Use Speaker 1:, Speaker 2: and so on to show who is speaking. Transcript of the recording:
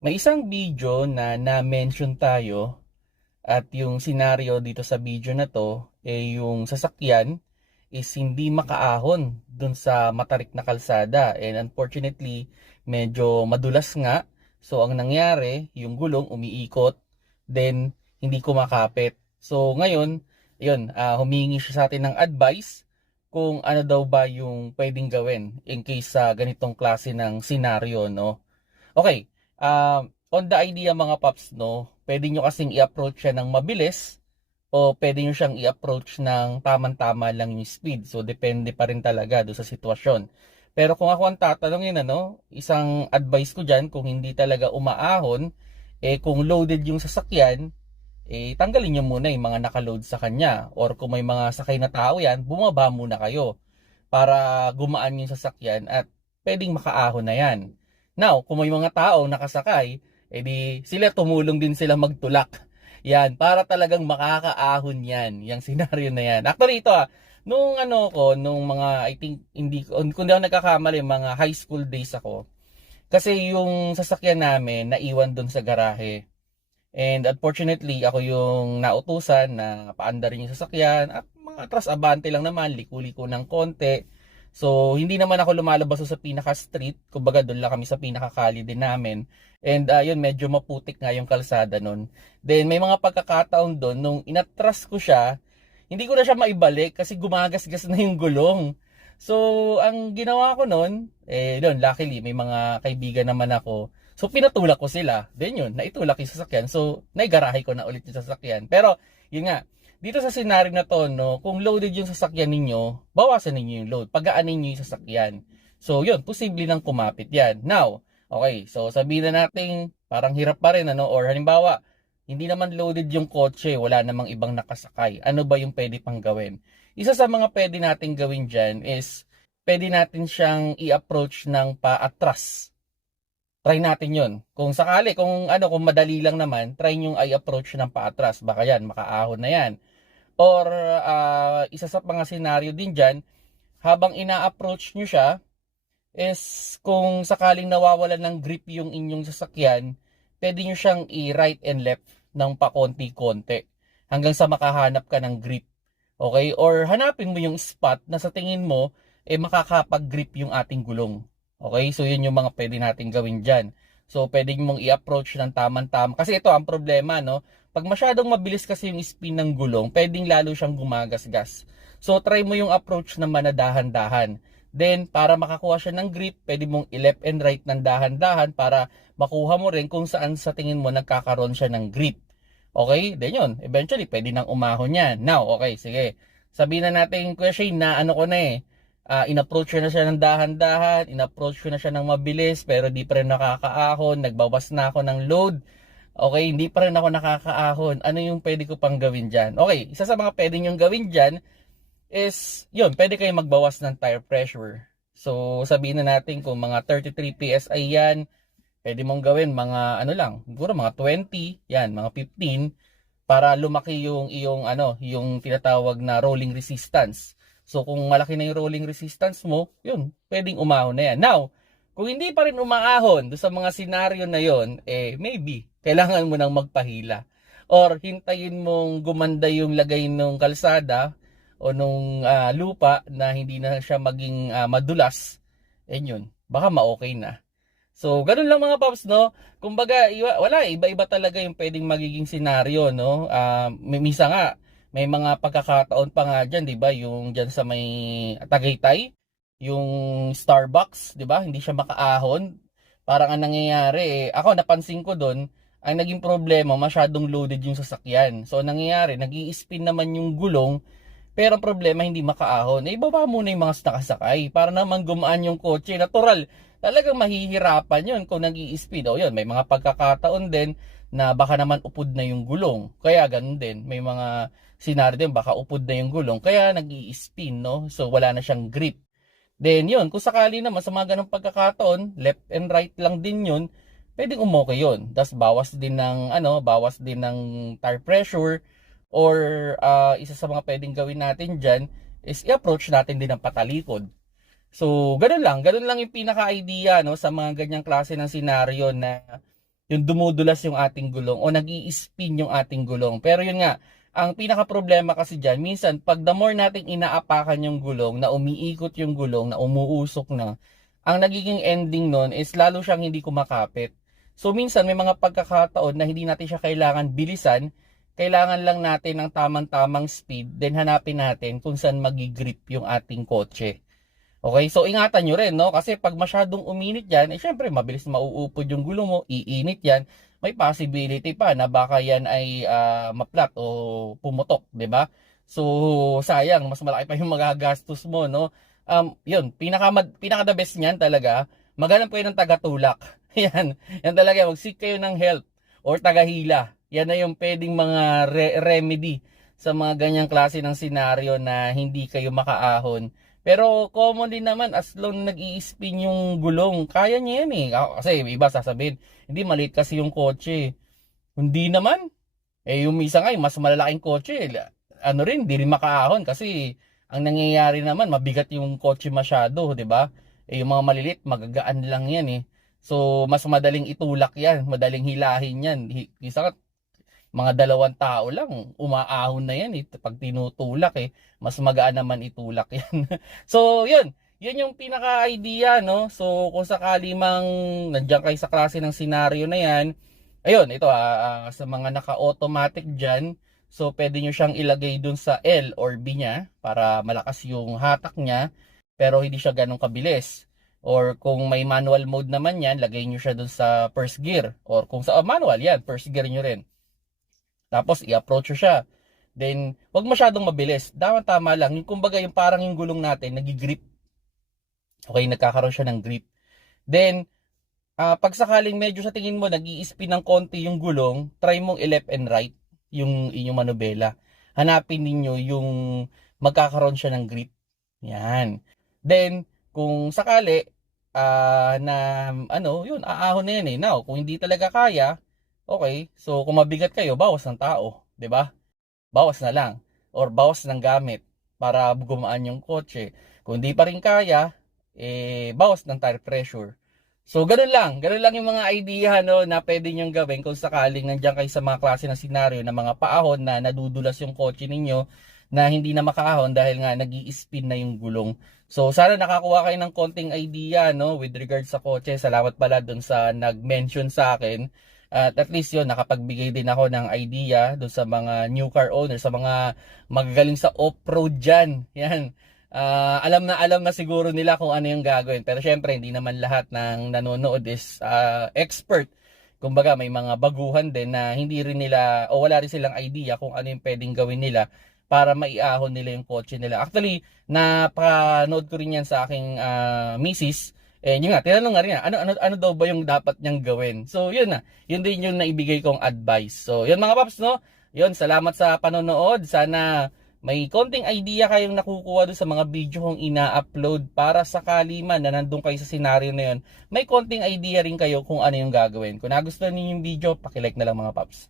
Speaker 1: May isang video na na-mention tayo at yung senaryo dito sa video na to eh yung sasakyan is hindi makaahon dun sa matarik na kalsada. And unfortunately medyo madulas nga. So ang nangyari yung gulong umiikot then hindi kumakapit. So ngayon yun ah, humingi siya sa atin ng advice kung ano daw ba yung pwedeng gawin in case sa ganitong klase ng senaryo no? Okay um, on the idea mga paps, no, pwede nyo kasing i-approach siya ng mabilis o pwede nyo siyang i-approach ng tamang-tama lang yung speed. So, depende pa rin talaga do sa sitwasyon. Pero kung ako ang tatanungin, ano, isang advice ko dyan, kung hindi talaga umaahon, eh kung loaded yung sasakyan, eh tanggalin nyo muna yung mga nakaload sa kanya. Or kung may mga sakay na tao yan, bumaba muna kayo para gumaan yung sasakyan at pwedeng makaahon na yan. Now, kung may mga tao nakasakay, edi sila tumulong din sila magtulak. Yan, para talagang makakaahon yan, yung senaryo na yan. Actually, ito ah, nung ano ko, nung mga, I think, hindi, kung hindi ako nagkakamali, mga high school days ako, kasi yung sasakyan namin, naiwan doon sa garahe. And unfortunately, ako yung nautusan na paandarin yung sasakyan at mga atras abante lang naman, liku-liko ng konti. So, hindi naman ako lumalabas sa pinaka-street. Kumbaga, doon lang kami sa pinaka-kali din namin. And uh, yun, medyo maputik nga yung kalsada nun. Then, may mga pagkakataon doon, nung inatras ko siya, hindi ko na siya maibalik kasi gumagasgas na yung gulong. So, ang ginawa ko noon, eh, doon, luckily, may mga kaibigan naman ako. So, pinatulak ko sila. Then yun, naitulak yung sasakyan. So, naigarahe ko na ulit yung sasakyan. Pero, yun nga, dito sa scenario na to, no, kung loaded yung sasakyan ninyo, bawasan ninyo yung load. Pagaanin nyo yung sasakyan. So, yun, posible nang kumapit yan. Now, okay, so sabihin na natin, parang hirap pa rin, ano, or halimbawa, hindi naman loaded yung kotse, wala namang ibang nakasakay. Ano ba yung pwede pang gawin? Isa sa mga pwede natin gawin dyan is, pwede natin siyang i-approach ng paatras. Try natin yon. Kung sakali, kung ano, kung madali lang naman, try nyo i-approach ng paatras. Baka yan, makaahon na yan. Or uh, isa sa mga senaryo din dyan, habang ina-approach nyo siya, is kung sakaling nawawalan ng grip yung inyong sasakyan, pwede nyo siyang i-right and left ng pakonti-konti hanggang sa makahanap ka ng grip. Okay? Or hanapin mo yung spot na sa tingin mo, eh makakapag-grip yung ating gulong. Okay? So, yun yung mga pwede natin gawin dyan. So, pwede mong i-approach ng tamang-tama. Kasi ito ang problema, no? Pag masyadong mabilis kasi yung spin ng gulong, pwedeng lalo siyang gumagasgas. So, try mo yung approach na manadahan-dahan. Then, para makakuha siya ng grip, pwede mong i-left and right ng dahan-dahan para makuha mo rin kung saan sa tingin mo nagkakaroon siya ng grip. Okay? Then yun, eventually, pwede nang umahon yan. Now, okay, sige. Sabihin na natin, Kuya Shane, na ano ko na eh, uh, in-approach na siya ng dahan-dahan, in-approach na siya ng mabilis, pero di pa rin nakakaahon, nagbawas na ako ng load, okay, hindi pa rin ako nakakaahon, ano yung pwede ko pang gawin dyan? Okay, isa sa mga pwede nyong gawin dyan is, yun, pwede kayo magbawas ng tire pressure. So, sabihin na natin kung mga 33 PSI yan, pwede mong gawin mga ano lang, siguro mga 20, yan, mga 15, para lumaki yung iyong ano, yung tinatawag na rolling resistance. So kung malaki na yung rolling resistance mo, yun, pwedeng umahon na yan. Now, kung hindi pa rin umaahon do sa mga senaryo na yon, eh maybe kailangan mo nang magpahila or hintayin mong gumanda yung lagay ng kalsada o nung uh, lupa na hindi na siya maging uh, madulas. Eh yun, baka ma-okay na. So, ganun lang mga paps, no? Kumbaga, iwa, wala, iba-iba talaga yung pwedeng magiging senaryo, no? Uh, misa nga, may mga pagkakataon pa nga dyan, di ba? Yung dyan sa may Tagaytay, yung Starbucks, di ba? Hindi siya makaahon. Parang ang nangyayari, eh, ako napansin ko doon, ang naging problema, masyadong loaded yung sasakyan. So, ang nangyayari, nag spin naman yung gulong, pero ang problema, hindi makaahon. Eh, ibaba muna yung mga nakasakay para naman gumaan yung kotse. Natural, talagang mahihirapan yun kung nag speed O yun, may mga pagkakataon din na baka naman upod na yung gulong. Kaya ganun din, may mga senaryo din, baka upod na yung gulong, kaya nag spin no? So, wala na siyang grip. Then, yun, kung sakali naman sa mga ganong pagkakataon, left and right lang din yun, pwedeng umokay yun. Tapos, bawas din ng, ano, bawas din ng tire pressure, or uh, isa sa mga pwedeng gawin natin dyan, is i-approach natin din ang patalikod. So, ganun lang. Ganun lang yung pinaka-idea no, sa mga ganyang klase ng senaryo na yung dumudulas yung ating gulong o nag spin yung ating gulong. Pero yun nga, ang pinaka problema kasi dyan, minsan pag the more nating inaapakan yung gulong, na umiikot yung gulong, na umuusok na, ang nagiging ending nun is lalo siyang hindi kumakapit. So minsan may mga pagkakataon na hindi natin siya kailangan bilisan, kailangan lang natin ng tamang-tamang speed, then hanapin natin kung saan magigrip yung ating kotse. Okay, so ingatan nyo rin, no? Kasi pag masyadong uminit yan, eh syempre mabilis mauupod yung gulong mo, iinit yan, may possibility pa na baka yan ay ah, maplat o pumutok, ba? So sayang, mas malaki pa yung magagastos mo, no? Um, yun, pinaka pinaka the best niyan talaga, maghanap kayo ng tagatulak. yan, yan talaga, mag-seek kayo ng help or tagahila. Yan na yung pwedeng mga re- remedy sa mga ganyang klase ng senaryo na hindi kayo makaahon. Pero common din naman as long nag spin yung gulong, kaya niya yan eh. Kasi iba sasabihin, hindi maliit kasi yung kotse. Hindi naman. Eh yung isa nga, mas malalaking kotse, ano rin, hindi rin makaahon kasi ang nangyayari naman, mabigat yung kotse masyado, di ba? Eh yung mga maliliit, magagaan lang yan eh. So, mas madaling itulak yan, madaling hilahin yan. Isa mga dalawang tao lang, umaahon na yan eh, pag tinutulak eh. Mas magaan naman itulak yan. so, yun. Yun yung pinaka-idea, no? So, kung sakali mang nandiyan kayo sa klase ng senaryo na yan, ayun, ito ah, ah, sa mga naka-automatic dyan, so pwede nyo siyang ilagay dun sa L or B niya para malakas yung hatak niya, pero hindi siya ganun kabilis. Or kung may manual mode naman yan, lagay nyo siya dun sa first gear. Or kung sa ah, manual, yan, first gear nyo rin. Tapos, i-approach siya. Then, wag masyadong mabilis. Dapat tama lang. Yung kumbaga, yung parang yung gulong natin, nagigrip. Okay, nagkakaroon siya ng grip. Then, ah, pag sakaling medyo sa tingin mo, nag spin ng konti yung gulong, try mong i-left and right yung inyong manubela. Hanapin ninyo yung magkakaroon siya ng grip. Yan. Then, kung sakali, ah, na, ano, yun, aahon na yan eh. Now, kung hindi talaga kaya, okay, so kung mabigat kayo, bawas ng tao, 'di ba? Bawas na lang or bawas ng gamit para gumaan yung kotse. Kung hindi pa rin kaya, eh bawas ng tire pressure. So ganun lang, ganun lang yung mga idea no na pwede niyong gawin kung sakaling nandiyan kayo sa mga klase ng senaryo na mga paahon na nadudulas yung kotse ninyo na hindi na makaahon dahil nga nag spin na yung gulong. So sana nakakuha kayo ng konting idea no with regards sa kotse. Salamat pala dun sa nag-mention sa akin. At at least yun, nakapagbigay din ako ng idea doon sa mga new car owners, sa mga magagaling sa off-road dyan. Yan. Ah, alam na alam na siguro nila kung ano yung gagawin. Pero syempre, hindi naman lahat ng nanonood is ah, expert. Kumbaga, may mga baguhan din na hindi rin nila, o wala rin silang idea kung ano yung pwedeng gawin nila para maiahon nila yung kotse nila. Actually, napanood ko rin yan sa aking ah, misis. Eh, yun nga, tinanong nga rin ano, ano, ano daw ba yung dapat niyang gawin? So, yun na. Yun din yung naibigay kong advice. So, yun mga paps, no? Yun, salamat sa panonood. Sana may konting idea kayong nakukuha doon sa mga video kong ina-upload para sakali man na nandun kayo sa senaryo na yun, may konting idea rin kayo kung ano yung gagawin. Kung nagustuhan niyo yung video, pakilike na lang mga paps.